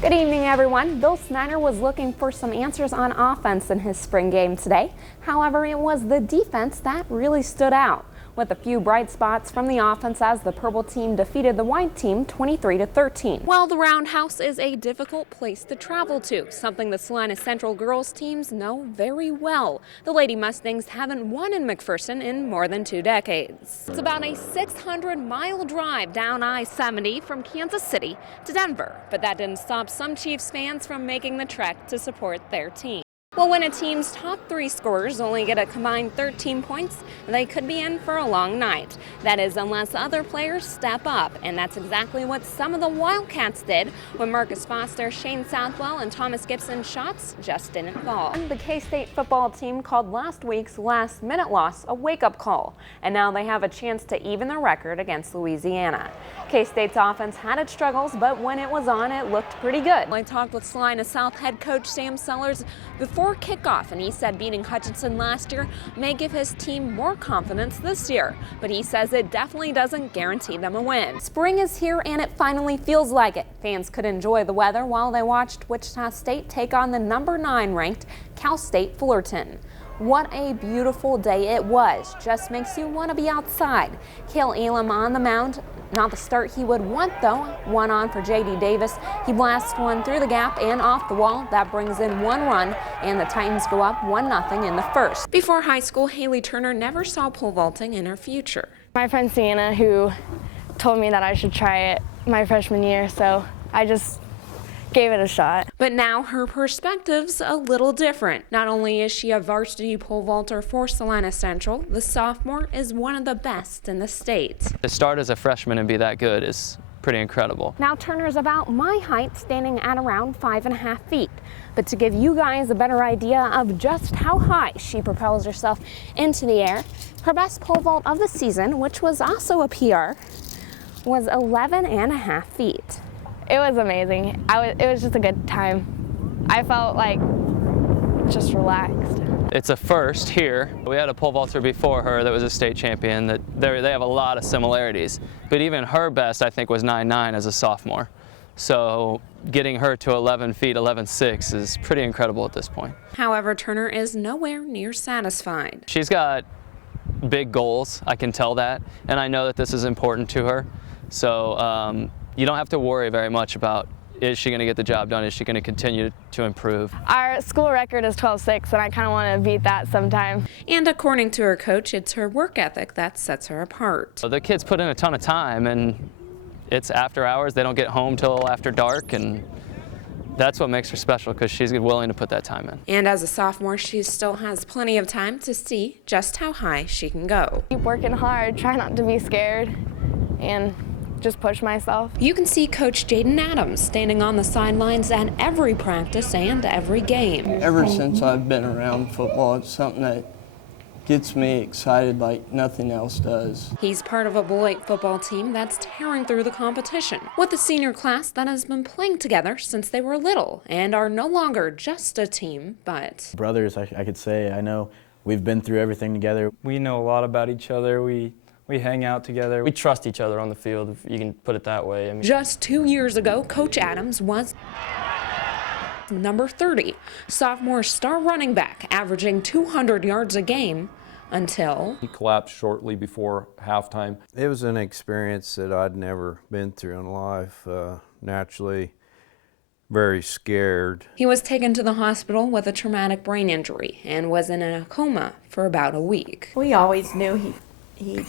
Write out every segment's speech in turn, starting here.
Good evening, everyone. Bill Snyder was looking for some answers on offense in his spring game today. However, it was the defense that really stood out, with a few bright spots from the offense as the purple team defeated the white team 23-13. Well, the Roundhouse is a difficult place to travel to, something the Salina Central girls teams know very well. The Lady Mustangs haven't won in McPherson in more than 2 decades. It's about a 600-mile drive down I-70 from Kansas City to Denver, but that didn't stop some Chiefs fans from making the trek to support their team. Well, when a team's top 3 scorers only get a combined 13 points, they could be in for a long night. That is, unless other players step up, and that's exactly what some of the Wildcats did when Marcus Foster, Shane Southwell, and Thomas Gibson's shots just didn't fall. The K-State football team called last week's last-minute loss a wake-up call, and now they have a chance to even their record against Louisiana. K-State's offense had its struggles, but when it was on, it looked pretty good. I talked with Salina South head coach Sam Sellers before kickoff, and he said beating Hutchinson last year may give his team more confidence this year, but he says it definitely doesn't guarantee them a win. Spring is here and it finally feels like it. Fans could enjoy the weather while they watched Wichita State take on the number 9 ranked Cal State Fullerton. What a beautiful day it was. Just makes you want to be outside. Cale Elam on the mound. Not the start he would want, though. One on for J.D. Davis. He blasts one through the gap and off the wall. That brings in 1 run, and the Titans go up 1-0 in the first. Before high school, Haley Turner never saw pole vaulting in her future. My friend Sienna, who told me that I should try it my freshman year, so I just gave it a shot. But now her perspective's a little different. Not only is she a varsity pole vaulter for Salina Central, the sophomore is one of the best in the state. To start as a freshman and be that good is pretty incredible. Now Turner's about my height, standing at around 5.5 feet. But to give you guys a better idea of just how high she propels herself into the air, her best pole vault of the season, which was also a PR, was 11.5 feet. It was amazing. It was just a good time. I felt like just relaxed. It's a first here. We had a pole vaulter before her that was a state champion. That they have a lot of similarities. But even her best, I think, was 9.9 as a sophomore. So getting her to 11 feet, 11.6 is pretty incredible at this point. However, Turner is nowhere near satisfied. She's got big goals, I can tell that, and I know that this is important to her. So you don't have to worry very much about, is she going to get the job done? Is she going to continue to improve? Our school record is 12.6, and I kind of want to beat that sometime. And according to her coach, it's her work ethic that sets her apart. So the kids put in a ton of time, and it's after hours. They don't get home till after dark, and that's what makes her special, because she's willing to put that time in. And as a sophomore, she still has plenty of time to see just how high she can go. Keep working hard, try not to be scared, and just push myself. You can see Coach Jaden Adams standing on the sidelines at every practice and every game. Ever since I've been around football, it's something that gets me excited like nothing else does. He's part of a Beloit football team that's tearing through the competition, with a senior class that has been playing together since they were little and are no longer just a team, but brothers, I could say. I know we've been through everything together. We know a lot about each other. We hang out together. We trust each other on the field, if you can put it that way. I mean, just 2 years ago, Coach Adams was number 30, sophomore star running back, averaging 200 yards a game until he collapsed shortly before halftime. It was an experience that I'd never been through in life. Naturally, very scared. He was taken to the hospital with a traumatic brain injury and was in a coma for about a week. We always knew he'd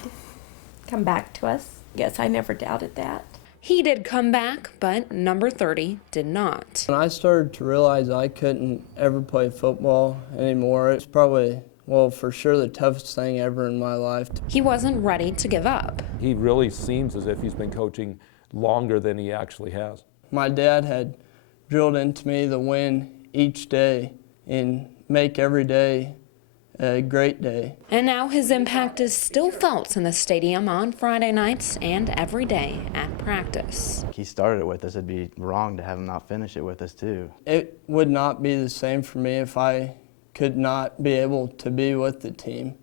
come back to us. Yes, I never doubted that. He did come back, but number 30 did not. When I started to realize I couldn't ever play football anymore, it's probably, well, for sure the toughest thing ever in my life. He wasn't ready to give up. He really seems as if he's been coaching longer than he actually has. My dad had drilled into me the win each day and make every day a great day. And now his impact is still felt in the stadium on Friday nights and every day at practice. He started it with us. It'd be wrong to have him not finish it with us too. It would not be the same for me if I could not be able to be with the team.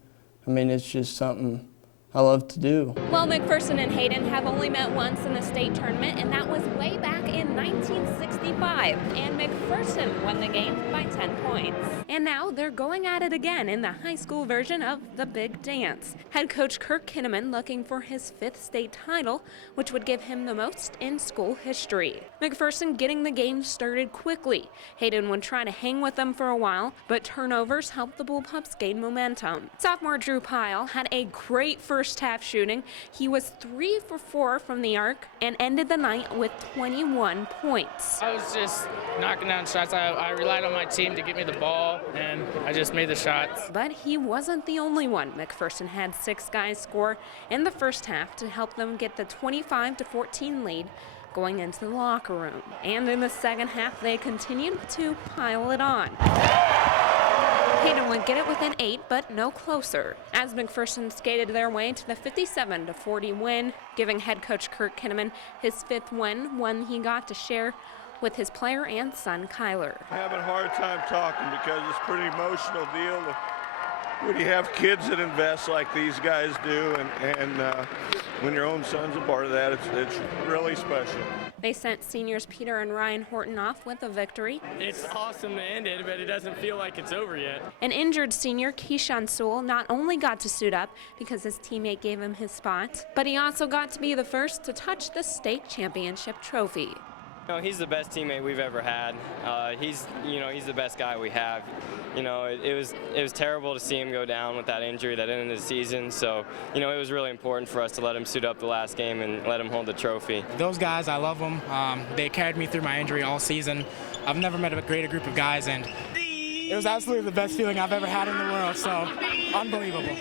I mean, it's just something I love to do. Well, McPherson and Hayden have only met once in the state tournament, and that was way back in 1960. 65, and McPherson won the game by 10 points. And now they're going at it again in the high school version of the Big Dance. Head coach Kirk Kinnaman looking for his 5th state title, which would give him the most in school history. McPherson getting the game started quickly. Hayden would try to hang with them for a while, but turnovers helped the Bullpups gain momentum. Sophomore Drew Pyle had a great first half shooting. He was 3 for 4 from the arc and ended the night with 21 points. I was just knocking down shots. I relied on my team to get me the ball, and I just made the shots. But he wasn't the only one. McPherson had 6 guys score in the first half to help them get the 25-14 lead going into the locker room. And in the second half, they continued to pile it on. Hayden would get it within 8, but no closer, as McPherson skated their way to the 57-40 win, giving head coach Kirk Kinnaman his 5th win, one he got to share with his player and son Kyler. I'm having a hard time talking because it's a pretty emotional deal when you have kids that invest like these guys do, and when your own son's a part of that, it's really special. They sent seniors Peter and Ryan Horton off with a victory. It's awesome to end it, but it doesn't feel like it's over yet. An injured senior, Keyshawn Sewell, not only got to suit up because his teammate gave him his spot, but he also got to be the first to touch the state championship trophy. He's the best teammate we've ever had. He's the best guy we have. It was terrible to see him go down with that injury that ended the season. So, it was really important for us to let him suit up the last game and let him hold the trophy. Those guys, I love them. They carried me through my injury all season. I've never met a greater group of guys, and it was absolutely the best feeling I've ever had in the world. So, unbelievable.